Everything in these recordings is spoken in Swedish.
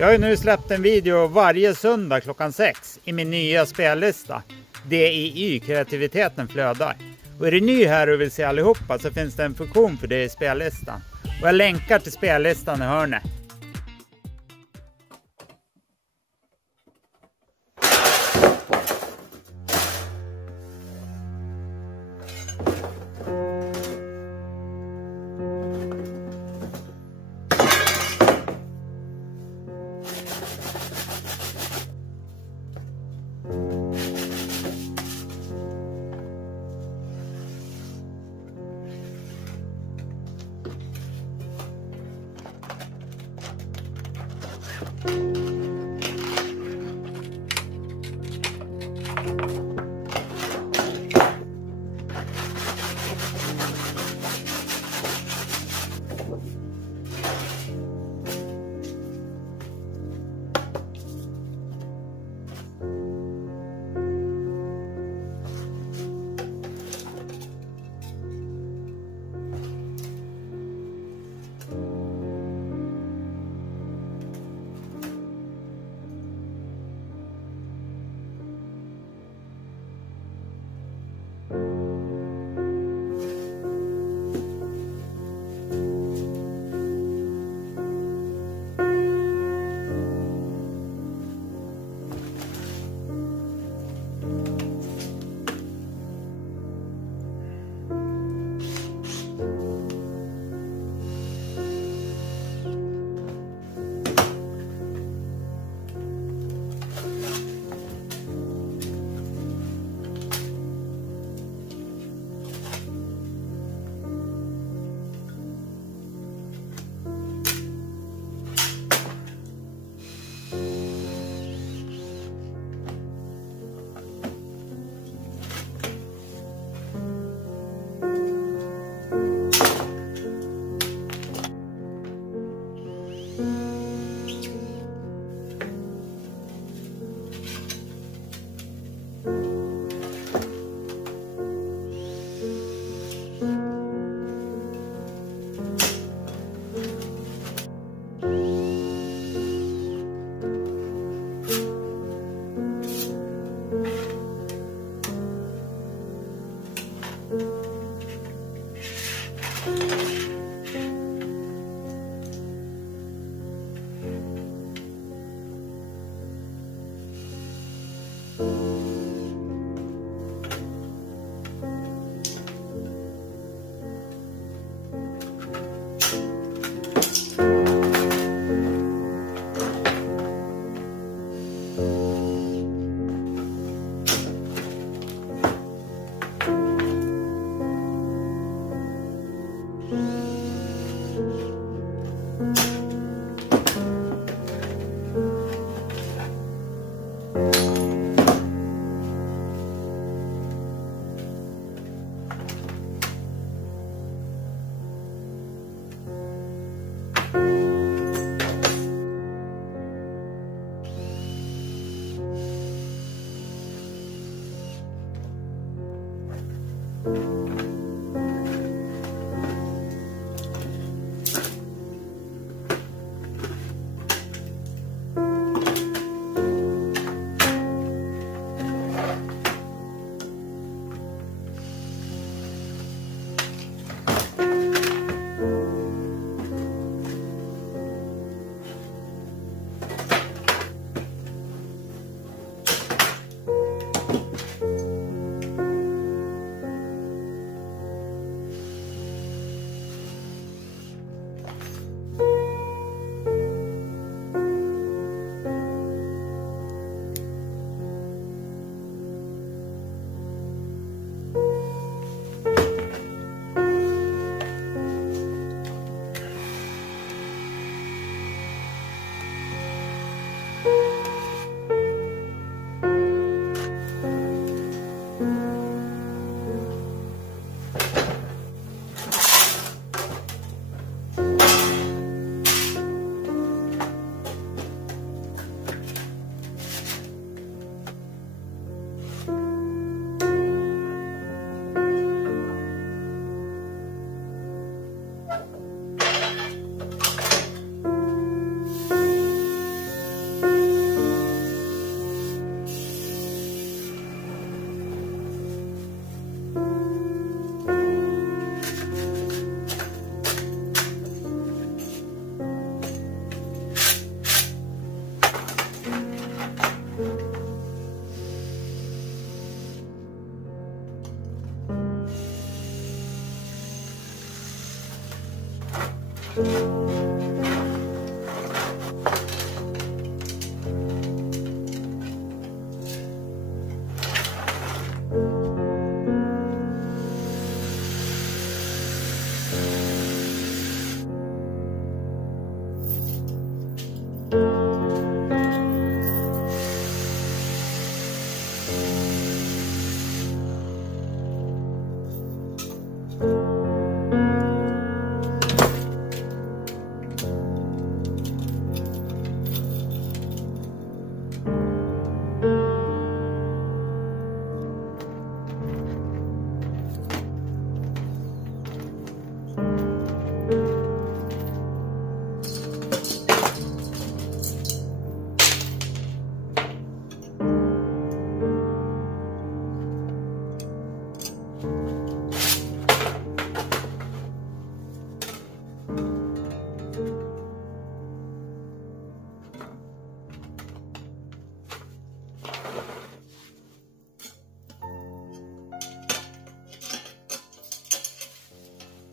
Jag har ju nu släppt en video varje söndag klockan 6 i min nya spellista. DIY, kreativiteten flödar. Och är du ny här och vill se allihopa så finns det en funktion för det i spellistan. Och jag länkar till spellistan i hörnet.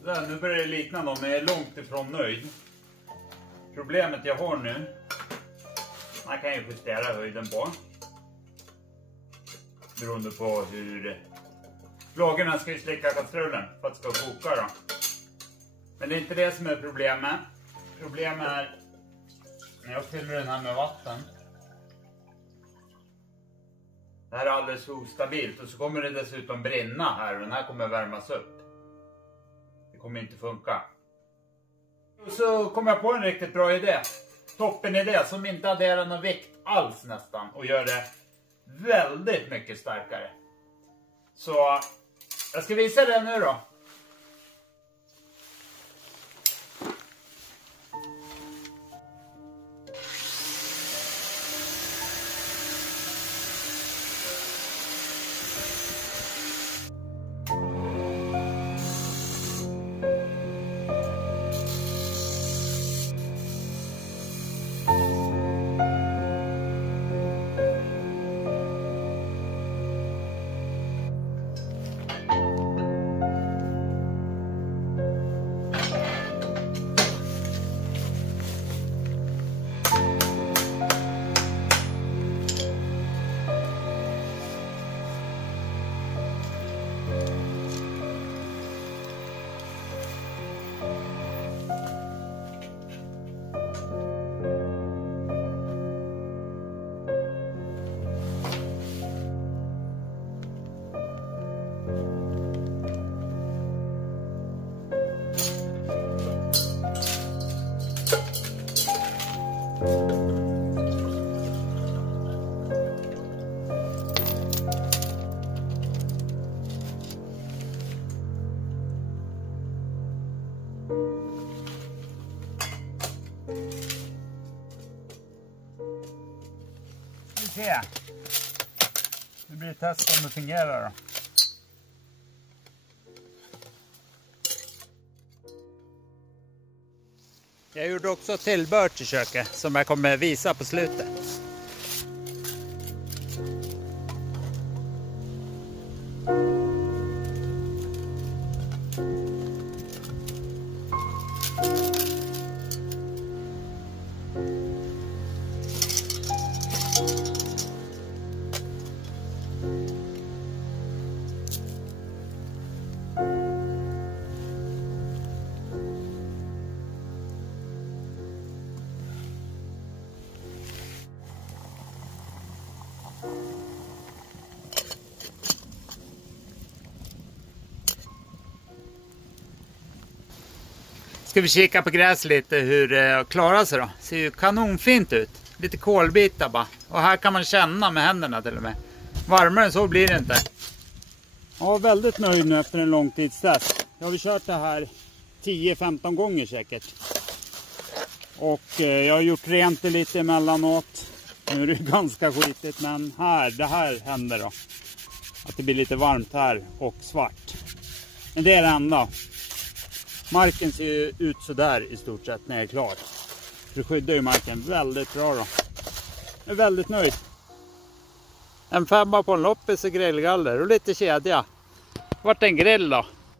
Sådär, nu börjar det likna någon, men jag är långt ifrån nöjd. Problemet jag har nu, man kan ju justera höjden på. Beroende på hur flagorna ska ju slicka kastrullen för att det ska koka då. Men det är inte det som är problemet. Problemet är när jag fyller den här med vatten. Det här är alldeles för ostabilt och så kommer det dessutom brinna här och den här kommer värmas upp. Det kommer inte funka. Och så kom jag på en riktigt bra idé. Toppen idé som inte adderar någon vikt alls nästan och gör det väldigt mycket starkare. Så jag ska visa det nu då. Se. Nu blir det test om det fungerar då. Jag gjorde också tillbehör till köket som jag kommer visa på slutet. Ska vi kika på gräs lite hur det klarar sig då. Ser ju kanonfint ut. Lite kolbitar bara. Och här kan man känna med händerna till och med. Varmare än så blir det inte. Ja, väldigt nöjd nu efter en långtidstest. Jag har kört det här 10-15 gånger säkert. Och jag har gjort rent det lite emellanåt. Nu är det ganska skitigt, men det här händer då. Att det blir lite varmt här och svart. Men det är det enda. Marken ser ju ut så där i stort sett när jag är klar. Det skyddar ju marken väldigt bra då. Jag är väldigt nöjd. En 5 på en loppis och grillgaller och lite kedja. Vart en grill då.